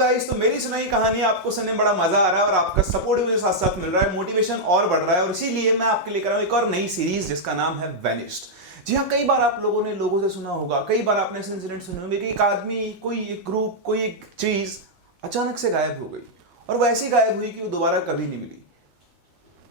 Guys, तो मेरी सुनाई कहानी आपको सुनने में बड़ा मजा आ रहा है और आपका सपोर्ट भी मुझे साथ साथ मिल रहा है, मोटिवेशन और बढ़ रहा है और इसीलिए मैं आपके लेकर आया हूं एक और नई सीरीज जिसका नाम है वेनिस्ड। जी हाँ, कई बार आप लोगों ने लोगों से सुना होगा, कई बार आपने ऐसे इंसिडेंट सुने होंगे कि एक आदमी, कोई एक ग्रुप, कोई एक चीज अचानक से गायब हो गई और वो ऐसी गायब हुई कि वो दोबारा कभी नहीं मिली।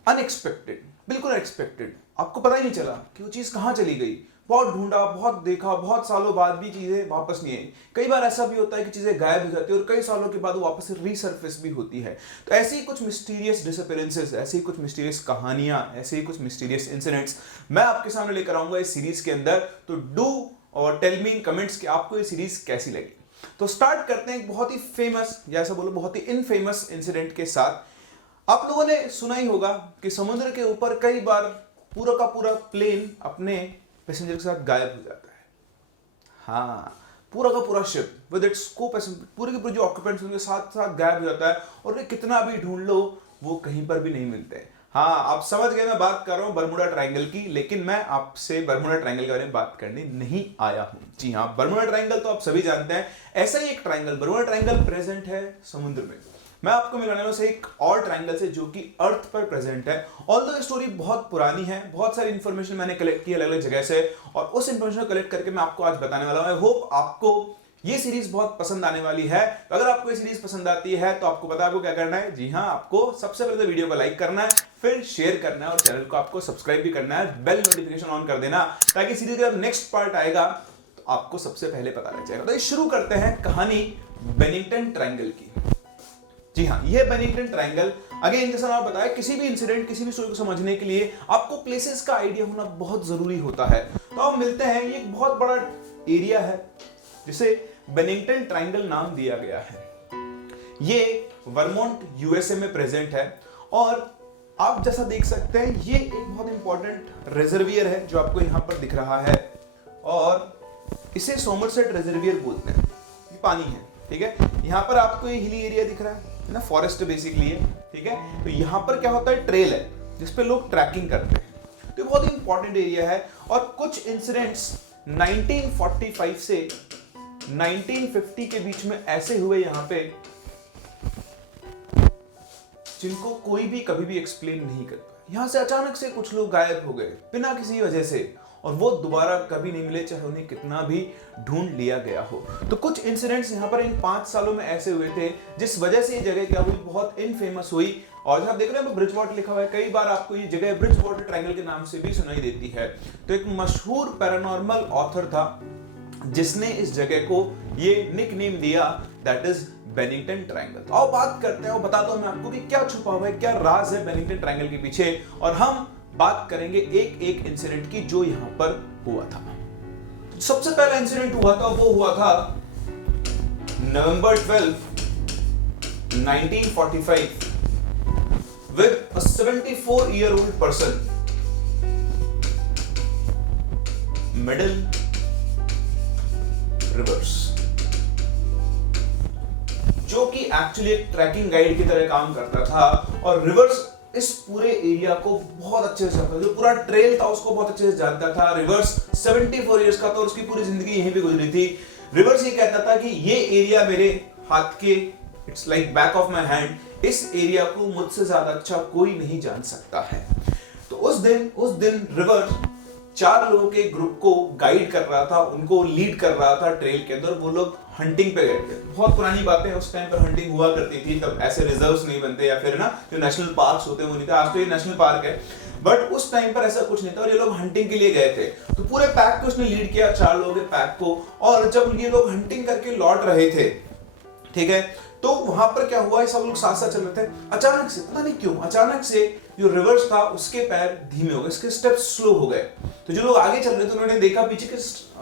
अनएक्सपेक्टेड, बिल्कुल अनएक्सपेक्टेड। आपको पता ही नहीं चला कि वो चीज कहां चली गई। बहुत ढूंढा, बहुत देखा, बहुत सालों बाद भी चीजें वापस नहीं आई। कई बार ऐसा भी होता है कि चीजें गायब हो जाती है और कई सालों के बाद वो वापस से रीसर्फेस भी होती है। तो ऐसी ही कुछ मिस्टीरियस डिसअपीयरेंसेस, ऐसी ही कुछ मिस्टीरियस कहानियां, ऐसे ही कुछ मिस्टीरियस इंसिडेंट्स मैं आपके सामने लेकर आऊंगा इस सीरीज के अंदर। तो डू और टेल मी इन कमेंट्स कि आपको ये सीरीज कैसी लगी। तो स्टार्ट करते हैं एक बहुत ही फेमस, या ऐसा बोलो बहुत ही इनफेमस इंसिडेंट के साथ। आप लोगों ने सुना ही होगा कि समुद्र के ऊपर कई बार पूरा का पूरा प्लेन अपने पैसेंजर के साथ गायब हो जाता है। हाँ, पूरा का पूरा शिप विद इट्स पूरे के पूरे जो ऑक्यूपेंट्स उनके साथ साथ गायब हो जाता है और वे कितना भी ढूंढ लो वो कहीं पर भी नहीं मिलते। हाँ, आप समझ गए मैं बात कर रहा हूं बरमुडा ट्रायंगल की, लेकिन मैं आपसे बरमुडा ट्रायंगल के बारे में बात करने नहीं आया हूं। जी हाँ, बरमुडा ट्रायंगल तो आप सभी जानते हैं, ऐसा ही एक ट्रायंगल बरमुडा ट्रायंगल प्रेजेंट है समुद्र में। मैं आपको मिलाने वाला हूं एक और ट्रायंगल से जो कि अर्थ पर प्रेजेंट है। ऑल्दो स्टोरी बहुत पुरानी है, बहुत सारी इंफॉर्मेशन मैंने कलेक्ट की अलग अलग जगह से और उस इंफॉर्मेशन को कलेक्ट करके मैं आपको आज बताने वाला हूं। आई होप आपको ये सीरीज बहुत पसंद आने वाली है। तो अगर आपको ये सीरीज पसंद आती है तो आपको पता है आपको क्या करना है। जी हाँ, आपको सबसे पहले तो वीडियो को लाइक करना है, फिर शेयर करना है और चैनल को आपको सब्सक्राइब भी करना है, बेल नोटिफिकेशन ऑन कर देना ताकि सीरीज का नेक्स्ट पार्ट आएगा तो आपको सबसे पहले पता लग जाएगा। तो शुरू करते हैं कहानी बेनिंगटन ट्रायंगल की। जी हाँ, ये बेनिंगटन ट्रायंगल, अगेन जैसा मैंने बताया, किसी भी इंसिडेंट, किसी भी स्टोरी को समझने के लिए आपको प्लेसेस का आइडिया होना बहुत जरूरी होता है। तो अब मिलते हैं, ये एक बहुत बड़ा एरिया है जिसे बेनिंगटन ट्रायंगल नाम दिया गया है। ये वर्मोंट यूएसए में प्रेजेंट है और आप जैसा देख सकते हैं ये एक बहुत इंपॉर्टेंट रिजर्वियर है जो आपको यहां पर दिख रहा है और इसे सोमरसेट रिजर्वियर बोलते हैं। ये पानी है, ठीक है। यहां पर आपको ये हिली एरिया दिख रहा है ना, फॉरेस्ट बेसिकली है, ठीक है। तो यहां पर क्या होता है, ट्रेल है जिसपे लोग ट्रैकिंग करते हैं। तो बहुत ही इंपॉर्टेंट एरिया है और कुछ इंसिडेंट्स 1945 से 1950 के बीच में ऐसे हुए यहां पे जिनको कोई भी कभी भी एक्सप्लेन नहीं करता। यहां से अचानक से कुछ लोग गायब हो गए बिना किसी वजह से और वो दोबारा कभी नहीं मिले, चाहे उन्हें कितना भी ढूंढ लिया गया हो। तो कुछ इंसिडेंट्स यहाँ पर इन 5 सालों में ऐसे हुए थे जिस वजह से ये जगह क्या हुई, बहुत इनफेमस हुई। और जब आप देख रहे हैं ब्रिज वाटर लिखा हुआ है, कई बार आपको ये जगह ब्रिज वाटर ट्रायंगल के नाम से भी सुनाई देती है। तो एक मशहूर पैरानॉर्मल ऑथर था जिसने इस जगह को ये निक नेम दिया, दैट इज बेनिंगटन ट्रायंगल। तो आओ बात करते हैं और बताता हूं मैं आपको कि क्या छुपा हुआ है, क्या राज है बेनिंगटन ट्रायंगल के पीछे, और हम बात करेंगे एक एक इंसिडेंट की जो यहां पर हुआ था। सबसे पहला इंसिडेंट हुआ था, वो हुआ था नवंबर 12, 1945 with a 74-year-old person, middle reverse, जो कि एक्चुअली एक ट्रैकिंग गाइड की तरह काम करता था और रिवर्स इस पूरे एरिया को बहुत अच्छे से जानता था। जो पूरा ट्रेल था उसको बहुत अच्छे से जानता था। रिवर्स 74 इयर्स का था और उसकी पूरी जिंदगी यहीं पे गुजरी थी। रिवर्स ये कहता था कि ये एरिया मेरे हाथ के, it's like back of my hand, इस एरिया को मुझसे ज्यादा अच्छा कोई नहीं जान सकता है। तो उस दिन रिवर्स 4 लोगों के ग्रुप को गाइड कर रहा था, उनको लीड कर रहा था ट्रेल के अंदर। वो लोग हंटिंग पे गए थे। बहुत पुरानी बातें, उस टाइम पर हंटिंग हुआ करती थी, तब ऐसे रिजर्व्स नहीं बनते या फिर ना जो नेशनल पार्क्स होते हैं वो नहीं थे। आज तो ये नेशनल पार्क है, बट उस टाइम पर ऐसा कुछ नहीं था और ये लोग हंटिंग के लिए गए थे। तो पूरे पैक को उसने लीड किया, 4 लोगों के पैक को, और जब ये लोग हंटिंग करके लौट रहे थे, ठीक है, तो वहां पर क्या हुआ, सब लोग साथ साथ चल रहे थे। अचानक से, पता नहीं क्यों, अचानक से जो रिवर्स था उसके पैर धीमे हो गए, इसके स्टेप्स स्लो हो गए। तो जो लोग आगे चल रहे थे उन्होंने देखा पीछे कि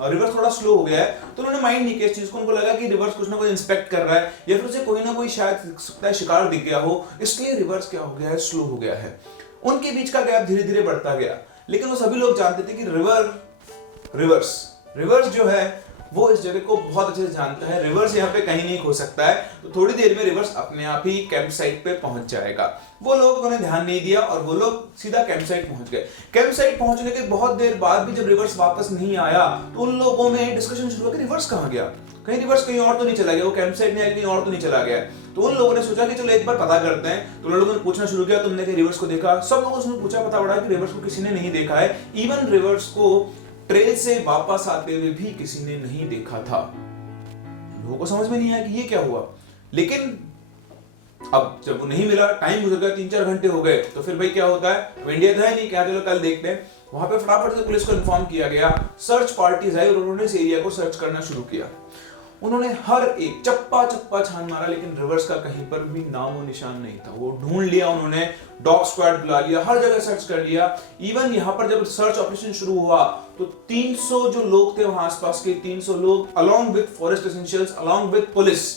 रिवर्स थोड़ा स्लो हो गया है, तो उन्होंने माइंड नहीं किया इस चीज को। उनको लगा कि रिवर्स कुछ ना कुछ इंस्पेक्ट कर रहा है या फिर उसे कोई ना कोई शायद शिकार दिख गया हो, इसलिए रिवर्स क्या हो गया है, स्लो हो गया है। उनके बीच का गैप धीरे धीरे बढ़ता गया, लेकिन वो सभी लोग जानते थे कि रिवर्स जो है वो इस जगह को बहुत अच्छे से जानता है, रिवर्स यहाँ पे कहीं नहीं खो सकता है, तो थोड़ी देर में रिवर्स अपने आप ही कैंप साइट पे पहुंच जाएगा। वो लोगों ने ध्यान नहीं दिया और वो लोग सीधा कैंप साइट पहुंच गए। कैंप साइट पहुंचने के बहुत देर बाद भी जब रिवर्स वापस नहीं आया तो उन लोगों में डिस्कशन शुरू हुआ कि रिवर्स कहाँ गया, कहीं रिवर्स कहीं और तो नहीं चला गया, वो कैंप साइट में आया कहीं और तो नहीं चला गया। तो उन लोगों ने सोचा कि चलो एक बार पता करते हैं। तो उन लोगों ने पूछना शुरू किया, तुमने क्या रिवर्स को देखा? सब लोगों ने पूछा, पता पड़ा कि रिवर्स को किसी ने नहीं देखा है। इवन रिवर्स को ट्रेल से वापस आते हुए भी किसी ने नहीं देखा था। लोगों को समझ में नहीं आया कि ये क्या हुआ। लेकिन अब जब वो नहीं मिला, टाइम गुजर गया, 3-4 घंटे हो गए, तो फिर भाई क्या होता है, तो इंडिया था नहीं, क्या चलो कल देखते हैं। वहां पे फटाफट से पुलिस को इन्फॉर्म किया गया, सर्च पार्टीज आई और उन्होंने इस एरिया को सर्च करना शुरू किया। उन्होंने हर एक चप्पा चप्पा छान मारा, लेकिन रिवर्स का कहीं पर भी नामो निशान नहीं था। वो ढूंढ लिया उन्होंने, डॉग स्क्वाड बुला लिया, हर जगह सर्च कर लिया। इवन यहाँ पर जब सर्च ऑपरेशन शुरू हुआ तो 300 जो लोग थे वहां आसपास के, 300 लोग along with forest essentials, along with police,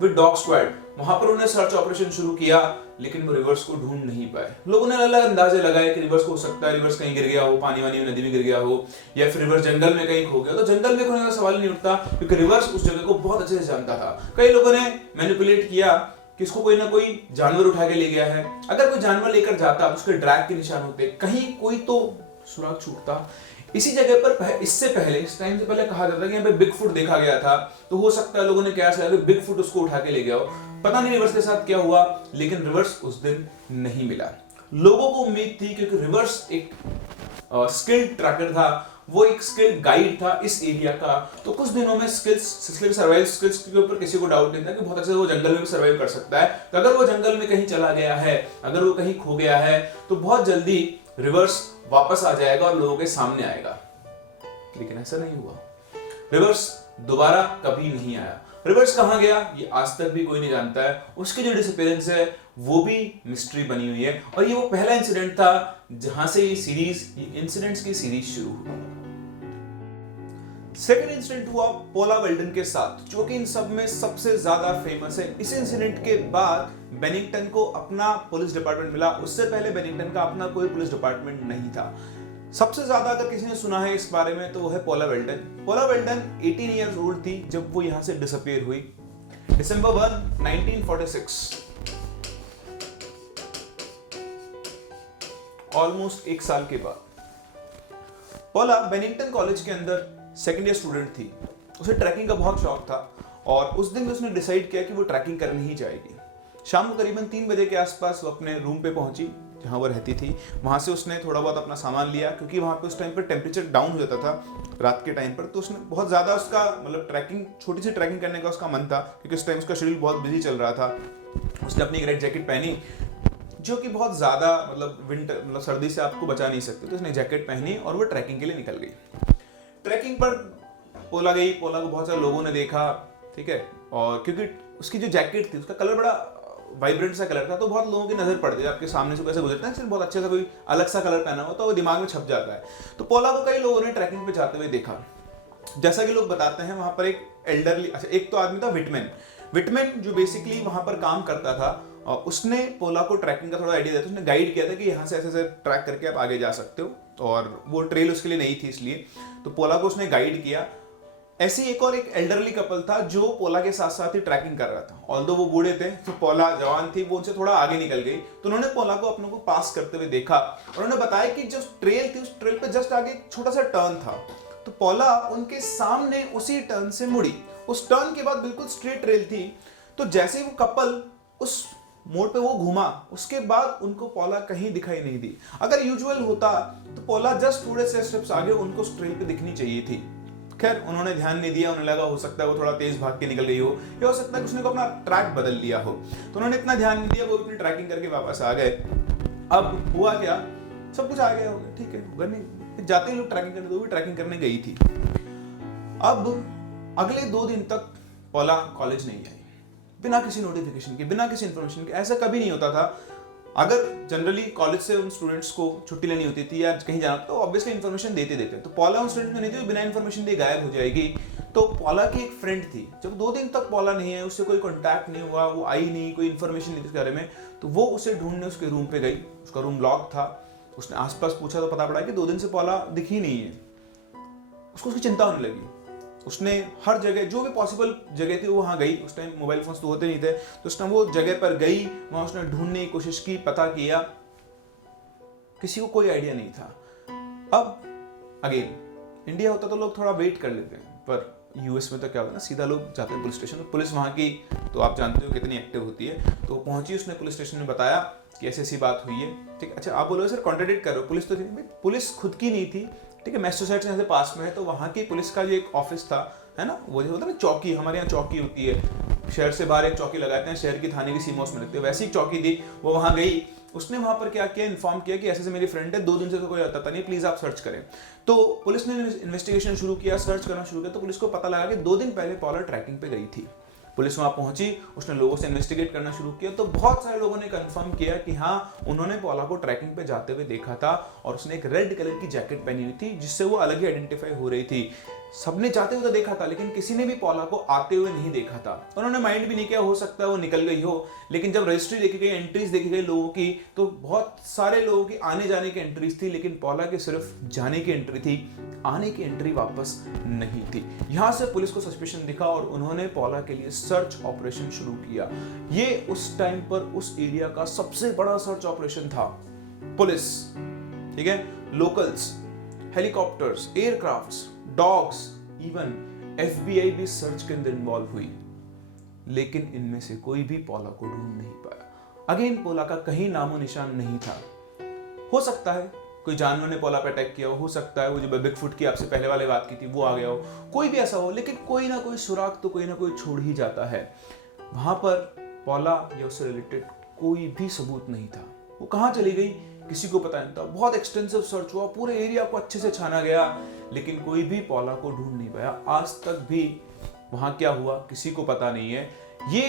with dog squad, वहां पर उन्होंने सर्च ऑपरेशन शुरू किया, लेकिन वो रिवर्स को ढूंढ नहीं पाए। लोगों ने अलग अंदाजे लगाए कि रिवर्स को हो सकता है रिवर्स कहीं गिर गया हो, पानी वानी में, नदी में गिर गया हो, या फिर रिवर्स जंगल में कहीं खो गया। तो जंगल में खोने का सवाल नहीं उठता, क्योंकि रिवर्स उस जगह को बहुत अच्छे से जानता था। कई लोगों ने मैनिपुलेट किया कि इसको कोई ना कोई जानवर उठा के ले गया है। अगर कोई जानवर लेकर जाता तो उसके ड्रैग के निशान होते, कहीं कोई तो सुराग छूटता। इसी जगह पर इससे पहले, इस टाइम से पहले कहा जाता कि यहाँ पे बिगफुट देखा गया था, तो हो सकता है लोगों ने क्या सोचा कि बिगफुट उसको उठा के ले गया हो। पता नहीं रिवर्स के साथ क्या हुआ, लेकिन रिवर्स उस दिन नहीं मिला। लोगों को उम्मीद थी, क्योंकि रिवर्स एक स्किल्ड ट्रैकर था, वो एक स्किल्ड गाइड था इस एरिया का, तो कुछ दिनों में सर्वाइवल स्किल्स के ऊपर किसी को डाउट नहीं था कि बहुत अच्छे से वो जंगल में भी सर्वाइव कर सकता है। तो अगर वो जंगल में कहीं चला गया है, अगर वो कहीं खो गया है, तो बहुत जल्दी रिवर्स वापस आ जाएगा और लोगों के सामने आएगा। लेकिन ऐसा नहीं हुआ, रिवर्स दोबारा कभी नहीं आया। रिवर्स कहां गया ये आज तक भी कोई नहीं जानता है। उसकी जो डिसअपीयरेंस है वो भी मिस्ट्री बनी हुई है, और ये वो पहला इंसिडेंट था जहां से ये इंसिडेंट्स की सीरीज शुरू हुई। सेकेंड इंसिडेंट हुआ पोला वेल्डन के साथ, जो कि इन सब में सबसे ज्यादा फेमस है। इस इंसिडेंट के बाद बेनिंगटन को अपना पुलिस डिपार्टमेंट मिला। उससे पहले बेनिंगटन का अपना कोई पुलिस डिपार्टमेंट नहीं था। सबसे ज्यादा अगर किसी ने सुना है इस बारे में तो वो है पोला वेल्डन। पोला वेल्डन 18 इयर्स ओल्ड थी जब वो यहां से डिसअपीयर हुई, दिसंबर 1, 1946। ऑलमोस्ट 1 साल के बाद। पोला बेनिंगटन कॉलेज के अंदर सेकेंड ईयर स्टूडेंट थी। उसे ट्रैकिंग का बहुत शौक था और उस दिन उसने डिसाइड किया कि वो ट्रैकिंग करनी ही जाएगी। शाम को करीबन 3 बजे के आसपास वो अपने रूम पे पहुंची जहां वो रहती थी। वहां से उसने थोड़ा बहुत अपना सामान लिया, क्योंकि वहां पे उस टाइम पर टेम्परेचर डाउन हो जाता था रात के टाइम पर। तो उसने बहुत ज्यादा उसका मतलब ट्रैकिंग, छोटी सी ट्रैकिंग करने का उसका मन था, क्योंकि उस टाइम उसका शेड्यूल बहुत बिजी चल रहा था। उसने अपनी एक रेड जैकेट पहनी, जो कि बहुत ज्यादा मतलब विंटर, मतलब सर्दी से आपको बचा नहीं सकती, तो उसने जैकेट पहनी और वो ट्रैकिंग के लिए निकल गई। ट्रैकिंग पर पोला गई, पोला को बहुत सारे लोगों ने देखा, ठीक है, और क्योंकि उसकी जो जैकेट थी उसका कलर बड़ा वाइब्रेंट सा कलर था, तो बहुत लोगों की नजर पड़ गई। आपके सामने से कैसे गुजरता है, बहुत अच्छे सा कोई अलग सा कलर पहना हुआ तो वो दिमाग में छप जाता है। तो पोला को कई लोगों ने ट्रैकिंग पे जाते हुए देखा। जैसा कि लोग बताते हैं, वहां पर एक एल्डरली, अच्छा एक तो आदमी था विटमैन, जो बेसिकली वहां पर काम करता था, और उसने पोला को ट्रैकिंग का थोड़ा आइडिया दिया था। उसने गाइड किया था कि यहाँ से ऐसे ट्रैक करके आप आगे जा सकते हो, और वो ट्रेल उसके लिए नहीं थी, इसलिए तो पोला को उसने गाइड किया। ऐसे एक और एक एल्डरली कपल था जो पोला के साथ साथ ही ट्रैकिंग कर रहा था। ऑल्दो वो बूढ़े थे, तो पोला जवान थी, वो उनसे थोड़ा आगे निकल गई। तो उन्होंने पोला को अपनों को पास करते हुए देखा, और उन्होंने बताया कि जो ट्रेल थी उस ट्रेल पे जस्ट आगे एक छोटा सा टर्न था, तो पोला उनके सामने उसी टर्न से मुड़ी। उस टर्न के बाद बिल्कुल स्ट्रेट ट्रेल थी। तो जैसे ही वो कपल उस मोड़ पे वो घूमा, उसके बाद उनको पोला कहीं दिखाई नहीं दी। अगर यूजुअल होता तो पोला जस्ट थोड़े से स्टेप्स आगे उनको उस ट्रेल पे दिखनी चाहिए थी। खैर उन्होंने ध्यान नहीं दिया, उन्हें लगा हो सकता है वो थोड़ा तेज भाग के निकल गई हो, या हो सकता है कि उसने को अपना ट्रैक बदल लिया हो। तो उन्होंने इतना ध्यान नहीं दिया, वो अपनी ट्रैकिंग करके वापस आ गए। अब हुआ क्या, सब कुछ आ गया हो गया, ठीक है, घर नहीं जाते ही लोग ट्रैकिंग करने, तो भी ट्रैकिंग करने गई थी। अब अगले 2 दिन तक पोला कॉलेज नहीं आई, बिना किसी नोटिफिकेशन के, बिना किसी इन्फॉर्मेशन के। ऐसा कभी नहीं होता था। अगर जनरली कॉलेज से उन स्टूडेंट्स को छुट्टी लेनी होती थी या कहीं जाना तो ऑब्वियसली इन्फॉर्मेशन देते। तो पोला उन स्टूडेंट्स में नहीं थी, बिना इन्फॉर्मेशन दिए गायब हो जाएगी। तो पोला की एक फ्रेंड थी, जब 2 दिन तक पोला नहीं है, उससे कोई कॉन्टैक्ट नहीं हुआ, वो आई नहीं, कोई इन्फॉर्मेशन नहीं थी इसके बारे में, तो वो उसे ढूंढने उसके रूम पे गई। उसका रूम लॉक था। उसने आसपास पूछा तो पता पड़ा कि 2 दिन से पोला दिखी नहीं है। उसको उसकी चिंता होने लगी। उसने हर जगह जो भी पॉसिबल जगह थी वो वहाँ गई। उस टाइम मोबाइल फोन्स तो होते नहीं थे, तो उस टाइम वो जगह पर गई, वहाँ उसने ढूंढने की कोशिश की, पता किया, किसी को कोई आइडिया नहीं था। अब अगेन इंडिया होता तो लोग थोड़ा वेट कर लेते हैं, पर यूएस में तो क्या होता है ना, सीधा लोग जाते हैं पुलिस स्टेशन। तो पुलिस वहाँ की तो आप जानते हो कितनी एक्टिव होती है। तो पहुंची, उसने पुलिस स्टेशन में बताया कि ऐसी ऐसी बात हुई है। ठीक, अच्छा आप बोलोगे सर कॉन्ट्रडिक्ट कर रहे हो, पुलिस तो थी। पुलिस खुद की नहीं थी, ठीक है, मैसेचुसेट्स यहाँ से पास में है, तो वहाँ की पुलिस का जो एक ऑफिस था, है ना, वो जो होता है ना चौकी, हमारे यहाँ चौकी होती है, शहर से बाहर एक चौकी लगाते हैं, शहर की थाने की सीमा उसमें लगती है, वैसी चौकी थी। वो वहाँ गई, उसने वहां पर क्या किया, इन्फॉर्म किया कि ऐसे से मेरी फ्रेंड है, 2 दिन से तो कोई आता नहीं, प्लीज आप सर्च करें। तो पुलिस ने इन्वेस्टिगेशन शुरू किया, सर्च करना शुरू किया। तो पुलिस को पता लगा कि 2 दिन पहले पॉला ट्रैकिंग पे गई थी। पुलिस वहां पहुंची, उसने लोगों से इन्वेस्टिगेट करना शुरू किया। तो बहुत सारे लोगों ने कंफर्म किया कि हाँ, उन्होंने पॉला को ट्रैकिंग पे जाते हुए देखा था, और उसने एक रेड कलर की जैकेट पहनी हुई थी, जिससे वो अलग ही आइडेंटिफाई हो रही थी। सबने जाते हुए तो देखा था, लेकिन किसी ने भी पॉला को आते हुए नहीं देखा था। उन्होंने माइंड भी नहीं किया, हो सकता है वो निकल गई हो। लेकिन जब रजिस्ट्री देखी गई, एंट्रीज देखी गई लोगों की, तो बहुत सारे लोगों की आने जाने की एंट्रीज थी, लेकिन पॉला की सिर्फ जाने की एंट्री थी, आने की एंट्री वापस नहीं थी। यहां से पुलिस को सस्पिशन दिखा और उन्होंने पॉला के लिए सर्च ऑपरेशन शुरू किया। ये उस टाइम पर उस एरिया का सबसे बड़ा सर्च ऑपरेशन था। पुलिस, ठीक है, locals, helicopters, aircrafts, dogs, even FBI भी सर्च के अंदर इन्वॉल्व हुई, लेकिन इनमें से कोई भी पॉला को ढूंढ नहीं पाया। अगेन पॉला का कहीं नामो निशान नहीं था। हो सकता है कोई जानवर ने पॉला पे अटैक किया हो सकता है वो जो बिगफुट की आपसे पहले वाले बात की थी वो आ गया हो, कोई भी ऐसा हो, लेकिन कोई ना कोई सुराग तो कोई ना कोई छोड़ ही जाता है। वहां पर पॉला या उससे रिलेटेड कोई भी सबूत नहीं था। वो कहाँ चली गई किसी को पता नहीं था। बहुत एक्सटेंसिव सर्च हुआ, पूरे एरिया को अच्छे से छाना गया, लेकिन कोई भी पॉला को ढूंढ नहीं पाया। आज तक भी वहां क्या हुआ किसी को पता नहीं है। ये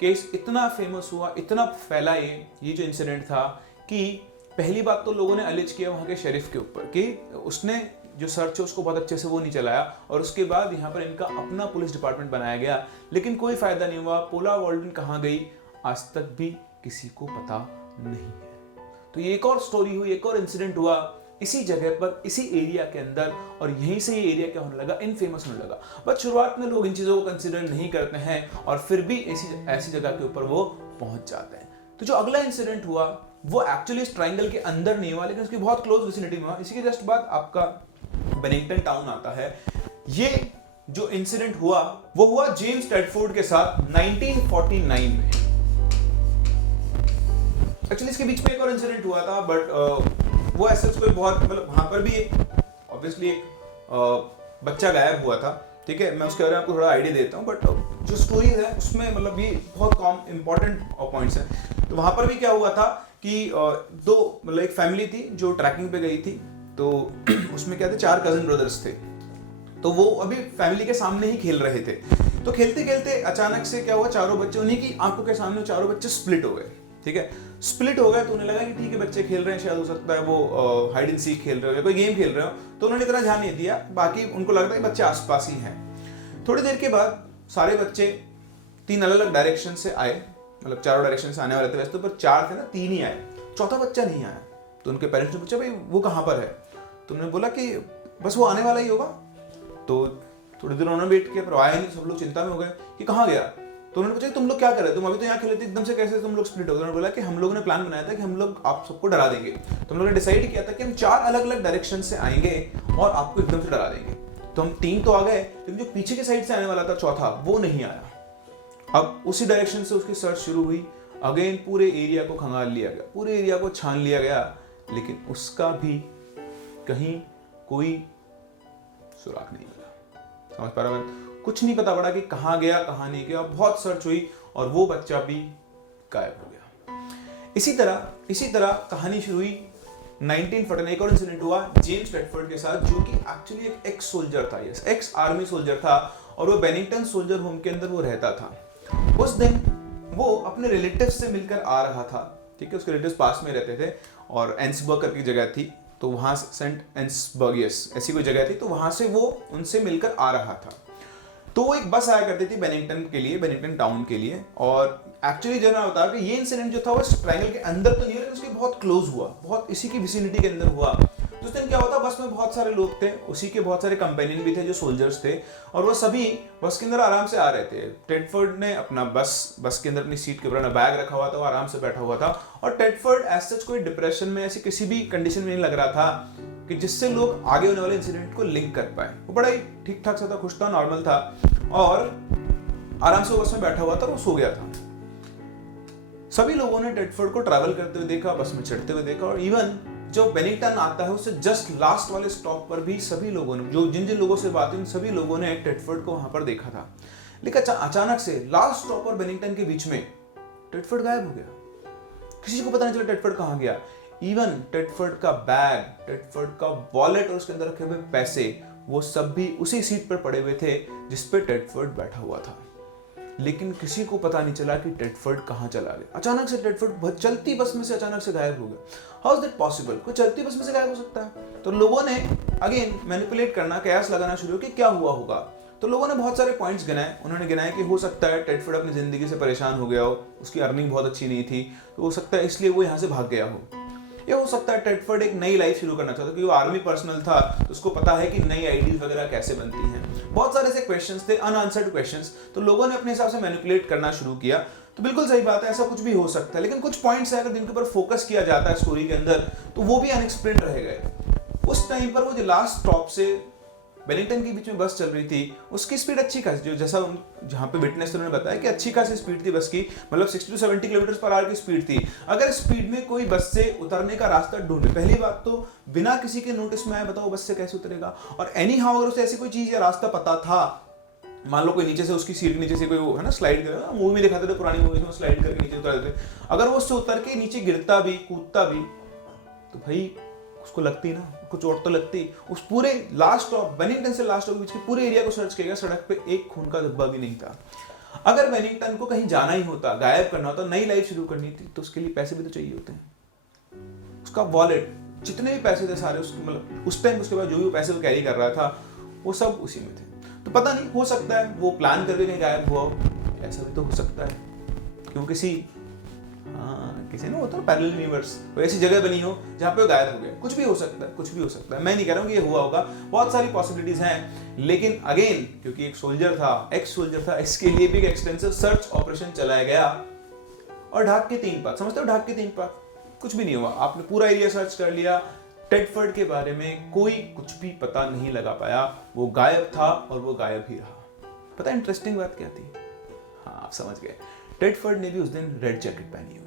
केस इतना फेमस हुआ, इतना फैला ये जो इंसिडेंट था, कि पहली बात तो लोगों ने अलिज किया वहां के शेरिफ के ऊपर कि उसने जो सर्च है उसको बहुत अच्छे से वो नहीं चलाया, और उसके बाद यहाँ पर इनका अपना पुलिस डिपार्टमेंट बनाया गया, लेकिन कोई फायदा नहीं हुआ। पोला वॉल्डन कहाँ गई आज तक भी किसी को पता नहीं है। तो ये एक और स्टोरी हुई, एक और इंसिडेंट हुआ इसी जगह पर, इसी एरिया के अंदर, और यहीं से ये एरिया क्या होने लगा, इनफेमस होने लगा। बट शुरुआत में लोग इन चीजों को कंसिडर नहीं करते हैं, और फिर भी ऐसी जगह के ऊपर वो पहुंच जाते हैं। तो जो अगला इंसिडेंट हुआ वो एक्चुअली इस ट्रायंगल के अंदर नहीं हुआ, लेकिन उसकी बहुत क्लोज विसिनिटी में हुआ। इसी के जस्ट बाद आपका बेनिंगटन टाउन आता है। ये जो इंसिडेंट हुआ वो हुआ जेम्स टेडफोर्ड के साथ 1949 में। एक्चुअली इसके बीच में एक और इंसिडेंट हुआ था, बट वो ऐसे कोई बहुत, मतलब वहां पर भी ऑब्वियसली एक बच्चा गायब हुआ था। ठीक है, मैं उसके बारे में आपको थोड़ा आइडिया देता हूँ, बट जो स्टोरीज है उसमें मतलब ये बहुत इंपॉर्टेंट पॉइंट्स हैं। तो वहां पर भी क्या हुआ था कि मतलब एक फैमिली थी जो ट्रैकिंग पे गई थी। तो उसमें क्या थे, 4 कजन ब्रदर्स थे। तो वो अभी फैमिली के सामने ही खेल रहे थे। तो खेलते खेलते अचानक से क्या हुआ, चारों बच्चे उन्हीं की आंखों के सामने चारों बच्चे स्प्लिट हो गए। ठीक है, स्प्लिट हो गए तो उन्हें लगा कि ठीक है बच्चे खेल रहे हैं, शायद हो सकता है वो हाइड एंड सीक खेल रहे हो या कोई गेम खेल रहे हो, तो उन्होंने इतना ध्यान नहीं दिया। बाकी उनको लगता है कि बच्चे आसपास ही हैं। थोड़ी देर के बाद सारे बच्चे 3 अलग अलग डायरेक्शन से आए, मतलब चारों डायरेक्शन से आने वाले थे। वैसे तो पर 4 थे ना, 3 ही आए, चौथा बच्चा नहीं आया। तो उनके पेरेंट्स ने पूछा भाई वो कहाँ पर है, तो उन्होंने बोला कि बस वो आने वाला ही होगा। तो थोड़ी देर उन्होंने वेट किया, पर आया नहीं। सब लोग चिंता में हो गए कि कहाँ गया। तो उन्होंने पूछा तुम लोग क्या कर रहे हो, तुम अभी तो यहाँ खेले थे, एकदम से कैसे तुम लोग स्प्लिट हो गए। उन्होंने बोला कि हम लोगों ने प्लान बनाया था कि हम लोग आप सबको डरा देंगे। तो हम लोगों ने डिसाइड किया था कि हम 4 अलग अलग डायरेक्शन से आएंगे और आपको एकदम से डरा देंगे। तो हम 3 तो आ गए, लेकिन जो पीछे के साइड से आने वाला था चौथा, वो नहीं आया। अब उसी डायरेक्शन से उसकी सर्च शुरू हुई। अगेन पूरे एरिया को खंगाल लिया गया, पूरे एरिया को छान लिया गया, लेकिन उसका भी कहीं कोई सुराग नहीं मिला। समझ पा रहा है, कुछ नहीं पता पड़ा कि कहाँ गया कहाँ नहीं गया। बहुत सर्च हुई और वो बच्चा भी गायब हो गया। इसी तरह कहानी शुरू हुई 1949। एक और इंसिडेंट हुआ जेम्स टेडफोर्ड के साथ, जो कि एक्चुअली एक एक्स सोल्जर था, यस एक्स आर्मी सोल्जर था, और वो बेनिंगटन सोल्जर होम के अंदर वो रहता था। उस दिन वो अपने रिलेटिव्स से मिलकर आ रहा था। ठीक है, उसके रिलेटिव्स पास में रहते थे और एंसबर्ग करके जगह थी, तो वहां सेंट एंसबर्ग, यस ऐसी कोई जगह थी, तो वहां से वो उनसे मिलकर आ रहा था। तो वो एक बस आया करती थी बेनिंगटन के लिए, बेनिंगटन टाउन के लिए। और एक्चुअली जो मैं बता कि ये इंसिडेंट जो था वो ट्रायंगल के अंदर तो नहीं, लेकिन उसके बहुत क्लोज हुआ, बहुत इसी की विसिनिटी के अंदर हुआ। तो उस दिन क्या होता, बस बस में बहुत सारे लोग थे, उसी के बहुत सारे कंपेनियन भी थे जो सोल्जर्स थे, और वो सभी बस के अंदर आराम से आ रहे थे। टेडफोर्ड ने अपना बस के अंदर अपनी सीट के ऊपर अपना बैग रखा हुआ था, वो आराम से बैठा हुआ था, और टेडफोर्ड एज सच कोई डिप्रेशन में ऐसी किसी भी कंडीशन में नहीं लग रहा था कि जिससे लोग आगे होने वाले इंसिडेंट को लिंक कर पाए। वो बड़ा ही ठीक ठाक सा था, खुश था, नॉर्मल था, और आराम से बस में बैठा हुआ था, वो सो गया था। सभी लोगों ने टेडफोर्ड को ट्रैवल करते हुए देखा, बस में चढ़ते हुए देखा, और इवन जो बेनिंगटन आता है उससे जस्ट लास्ट वाले स्टॉप पर भी सभी लोगों ने, जो जिन जिन लोगों से बात हुई, उन सभी लोगों ने टेडफोर्ड को वहां पर देखा था। लेकिन अचानक से लास्ट स्टॉप और बेनिंगटन के बीच में टेडफोर्ड गायब हो गया। किसी को पता नहीं चला टेडफोर्ड कहां गया। इवन टेडफोर्ड का बैग, टेडफोर्ड का वॉलेट और उसके अंदर रखे हुए पैसे, वो सब भी उसी सीट पर पड़े हुए थे जिस पे टेडफोर्ड बैठा हुआ था। लेकिन किसी को पता नहीं चला कि टेडफोर्ड कहां चला गया। अचानक से टेडफोर्ड चलती बस में से अचानक से गायब हो गया। How is that possible? कोई चलती बस में से गायब हो सकता है? तो लोगों ने अगेन मैनिपुलेट करना, कयास लगाना शुरू कि क्या हुआ होगा। तो लोगों ने बहुत सारे पॉइंट्स गिनाए। उन्होंने गिनाया कि हो सकता है टेडफोर्ड अपनी जिंदगी से परेशान हो गया हो, उसकी अर्निंग बहुत अच्छी नहीं थी, तो हो सकता है इसलिए वो यहाँ से भाग गया हो। ये हो सकता है टेडफोर्ड एक नई लाइफ शुरू करना चाहता, क्योंकि वो आर्मी पर्सनल था, तो उसको पता है कि नई आईडीज वगैरह कैसे बनती हैं। बहुत सारे ऐसे क्वेश्चंस थे, अनआंसर्ड क्वेश्चंस, तो लोगों ने अपने हिसाब से मैनिपुलेट करना शुरू किया। तो बिल्कुल सही बात है, ऐसा कुछ भी हो सकता है, लेकिन कुछ पॉइंट्स है अगर जिनके ऊपर फोकस किया जाता है स्टोरी के अंदर, तो वो भी अनएक्सप्लेन्ड रह गए। उस टाइम पर वो जो लास्ट स्टॉप से बेनिंगटन के बीच में बस चल रही थी, उसकी स्पीड अच्छी खासी, जो जैसा जहाँ पे विटनेस ने बताया कि अच्छी खासी स्पीड थी बस की, मतलब 60 to 70 किलोमीटर पर आवर की स्पीड थी। अगर स्पीड में कोई बस से उतरने का रास्ता ढूंढे, पहली बात तो बिना किसी के नोटिस में आए, बताओ बस से कैसे उतरेगा। और एनी हाउ अगर उसे ऐसी कोई चीज या रास्ता पता था, मान लो कोई नीचे से, उसकी सीट नीचे से कोई वो है ना स्लाइड कर, मूवी में दिखाते थे, पुरानी मूवी में स्लाइड करके नीचे उतर देते, अगर वो उससे उतर के नीचे गिरता भी, कूदता भी, तो भाई उसको लगती ना, कुछ चोट तो लगती। उस पूरे लास्ट स्टॉप, बेनिंगटन से लास्ट स्टॉप के बीच के पूरे एरिया को सर्च किया, सड़क पे एक खून का धब्बा भी नहीं था। अगर बेनिंगटन को कहीं जाना ही होता, गायब करना होता, नई लाइफ शुरू करनी थी, तो उसके लिए पैसे भी तो चाहिए होते हैं। उसका वॉलेट, जितने भी पैसे थे सारे उसके, मतलब उस टाइम उसके पास जो भी पैसे वो कैरी कर रहा था, वो सब उसी में थे। तो पता नहीं, हो सकता है वो प्लान करके कहीं गायब हुआ हो, ऐसा भी तो हो सकता है, क्यों किसी ने होता है पैरेलल यूनिवर्स, कोई ऐसी जगह बनी हो जहाँ पे वो गायब हो गया। कुछ भी हो सकता है, कुछ भी हो सकता है। मैं नहीं कह रहा हूँ कि ये हुआ होगा, बहुत सारी पॉसिबिलिटीज हैं, लेकिन अगेन क्योंकि एक सोल्जर था, एक्स सोल्जर था, इसके लिए भी एक एक्सटेंसिव सर्च ऑपरेशन चलाया गया। और ढाक के 3 पात, समझते हो, ढाक के 3 पात, कुछ भी नहीं हुआ। आपने पूरा एरिया सर्च कर लिया, टेडफोर्ड के बारे में कोई कुछ भी पता नहीं लगा पाया। वो गायब था और वो गायब ही रहा। पता है इंटरेस्टिंग बात क्या थी? हाँ, आप समझ गए, टेडफोर्ड ने भी उस दिन रेड जैकेट पहनी हुई थी।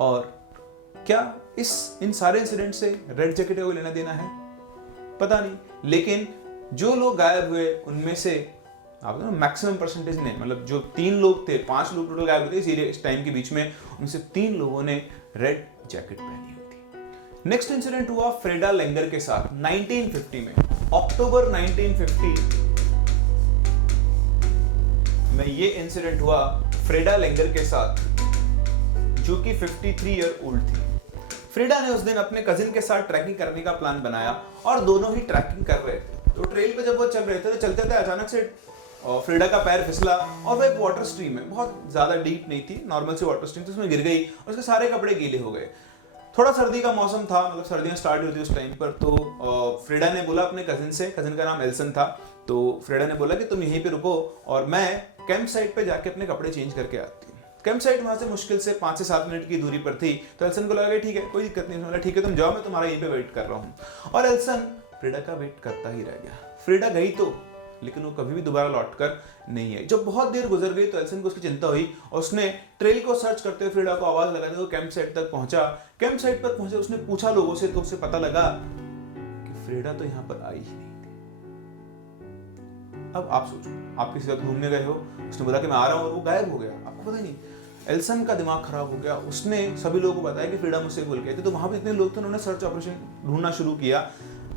और क्या इन सारे इंसिडेंट से रेड जैकेट को लेना देना है? पता नहीं, लेकिन जो लोग गायब हुए उनमें से आप मैक्सिमम परसेंटेज ने, मतलब जो 3 लोग थे, 5 लोग टोटल गायब हुए थे इस टाइम के बीच में, उनसे 3 लोगों ने रेड जैकेट पहनी हुई थी। नेक्स्ट इंसिडेंट हुआ फ्रेडा लेंगर के साथ 1950 में, अक्टूबर 1950 में ये इंसिडेंट हुआ फ्रेडा लेंगर के साथ, जो कि 53 ईयर ओल्ड थी। फ्रेडा ने उस दिन अपने कजिन के साथ ट्रैकिंग करने का प्लान बनाया और दोनों ही ट्रैकिंग कर रहे थे। तो ट्रेल पे जब वो चल रहे थे, तो चलते थे, अचानक से फ्रेडा का पैर फिसला और वो एक वाटर स्ट्रीम में, बहुत ज्यादा डीप नहीं थी, नॉर्मल सी वाटर स्ट्रीम थी, उसमें गिर गई और उसके सारे कपड़े गीले हो गए। थोड़ा सर्दी का मौसम था, मतलब सर्दियां स्टार्ट हुई थी उस टाइम पर। तो फ्रेडा ने बोला अपने कजिन से, कजिन का नाम एल्सन था, तो फ्रेडा ने बोला कि तुम यहीं पे रुको और मैं कैंप साइट पे जाके अपने कपड़े चेंज करके आती हूँ। कैंप साइट वहां से मुश्किल से 5 से 7 मिनट की दूरी पर थी। तो एल्सन को लगा ठीक है, कोई दिक्कत नहीं, बोला ठीक है तुम जाओ, मैं तुम्हारा यहीं पे वेट कर रहा हूँ। और एल्सन फ्रेडा का वेट करता ही रह गया। फ्रेडा गई तो, लेकिन वो कभी भी दोबारा लौटकर नहीं आई। जब बहुत देर गुजर गई तो एल्सन को उसकी चिंता हुई और उसने ट्रेल को सर्च करते हुए फ्रेडा को आवाज लगाते हुए कैंप साइट तक पहुंचा। कैंप साइट पर पहुंचे, उसने पूछा लोगों से, तो उसे पता लगा कि फ्रेडा तो यहाँ पर आई ही नहीं थी। अब आप सोचो, आप किसी साथ घूमने गए हो, उसने बोला कि मैं आ रहा हूँ और वो गायब हो गया, आपको पता ही नहीं। एल्सन का दिमाग खराब हो गया, उसने सभी लोगों को बताया कि फ्रेडा मुझसे भूल गए थे। तो वहां पे इतने लोग थे, उन्होंने सर्च ऑपरेशन ढूंढना शुरू किया,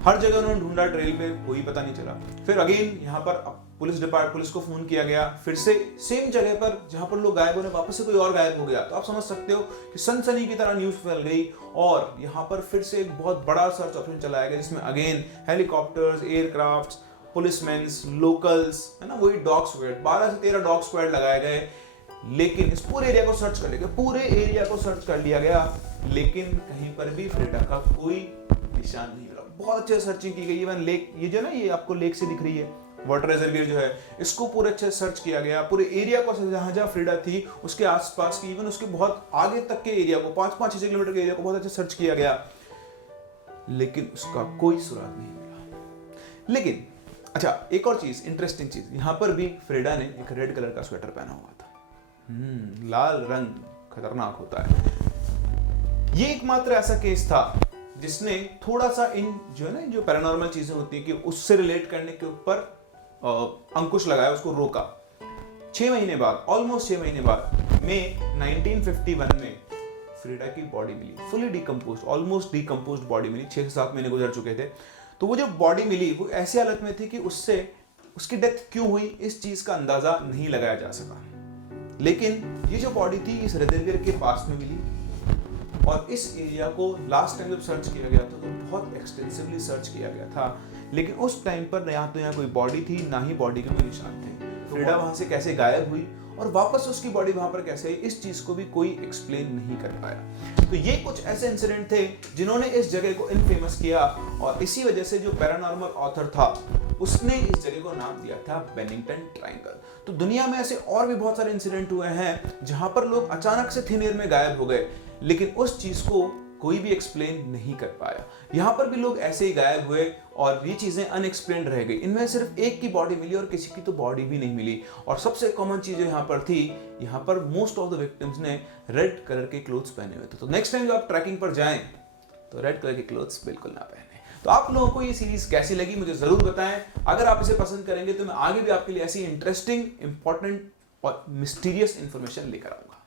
हर जगह उन्होंने ढूंढा, ट्रेल पे कोई पता नहीं चला। फिर अगेन यहाँ पर पुलिस को फोन किया गया, फिर से सेम जगह पर जहां पर लोग गायब होने, वापस से कोई और गायब हो गया। तो आप समझ सकते हो कि सनसनी की तरह न्यूज फैल गई और यहाँ पर फिर से एक बहुत बड़ा सर्च ऑपरेशन चलाया गया, जिसमें अगेन हेलीकॉप्टर्स, एयरक्राफ्ट, पुलिसमैन्स, लोकल्स, है ना, वही डॉग स्क्वाड, 12 से 13 डॉग स्क्वाड लगाए गए। लेकिन इस पूरे एरिया को सर्च कर लिया गया, पूरे एरिया को सर्च कर लिया गया, लेकिन कहीं पर भी फ्रेडा का कोई निशान नहीं मिला। बहुत अच्छे से सर्चिंग की गई। इवन लेक, ये जो ना ये आपको लेक से दिख रही है वाटर रिजर्वियर जो है, इसको पूरे अच्छे से सर्च किया गया। पूरे एरिया को जहाँ जहाँ फ्रीडा थी उसके आसपास की, इवन उसके बहुत आगे तक के एरिया को, 5-5-6 किलोमीटर के एरिया को बहुत अच्छे सर्च किया गया, लेकिन उसका कोई सुराग नहीं मिला। लेकिन अच्छा, एक और चीज, इंटरेस्टिंग चीज, यहां पर भी फ्रीडा ने एक रेड कलर का स्वेटर पहना हुआ था। लाल रंग खतरनाक होता है। ये एकमात्र ऐसा केस था जिसने थोड़ा सा इन जो है ना, जो पैरानॉर्मल चीजें होती है कि उससे रिलेट करने के ऊपर अंकुश लगाया, उसको रोका। 6 महीने बाद, ऑलमोस्ट 6 महीने बाद, मई 1951 में फ्रीडा की बॉडी मिली, fully decomposed, almost decomposed body मिली। 6 से 7 महीने गुजर चुके थे। तो वो जो बॉडी मिली वो ऐसी हालत में थी कि उससे उसकी डेथ क्यों हुई इस चीज का अंदाजा नहीं लगाया जा सका। लेकिन ये जो बॉडी थी इस रिजर्वियर के पास में मिली, और इस एरिया को लास्ट टाइम जब सर्च किया गया था तो बहुत एक्सटेंसिवली सर्च किया गया था, लेकिन उस टाइम पर ना तो यहाँ कोई बॉडी थी, ना ही बॉडी के कोई निशान थे। फ्रीडा वहां से कैसे गायब हुई और वापस उसकी बॉडी वहां पर कैसे आई, इस चीज को भी कोई एक्सप्लेन नहीं कर पाया। तो ये कुछ ऐसे इंसिडेंट थे जिन्होंने इस जगह को इनफेमस किया, और इसी वजह से जो पैरानॉर्मल ऑथर था उसने इस जगह को नाम दिया था बेनिंगटन ट्रायंगल। तो दुनिया में ऐसे और भी बहुत सारे इंसिडेंट हुए हैं जहां पर लोग अचानक से थिन एयर में गायब हो गए, लेकिन उस चीज को कोई भी एक्सप्लेन नहीं कर पाया। यहाँ पर भी लोग ऐसे ही गायब हुए और ये चीजें अनएक्सप्लेन्ड रह गई। इनमें सिर्फ एक की बॉडी मिली और किसी की तो बॉडी भी नहीं मिली। और सबसे कॉमन चीज यहाँ पर थी, यहाँ पर मोस्ट ऑफ द विक्टिम्स ने रेड कलर के क्लोथ्स पहने हुए थे। तो नेक्स्ट टाइम जब आप ट्रैकिंग पर जाएं तो रेड कलर के क्लोथ्स बिल्कुल ना पहने। तो आप लोगों को ये सीरीज कैसी लगी मुझे जरूर बताएं। अगर आप इसे पसंद करेंगे तो मैं आगे भी आपके लिए ऐसी इंटरेस्टिंग, इंपॉर्टेंट और मिस्टीरियस इंफॉर्मेशन लेकर आऊंगा।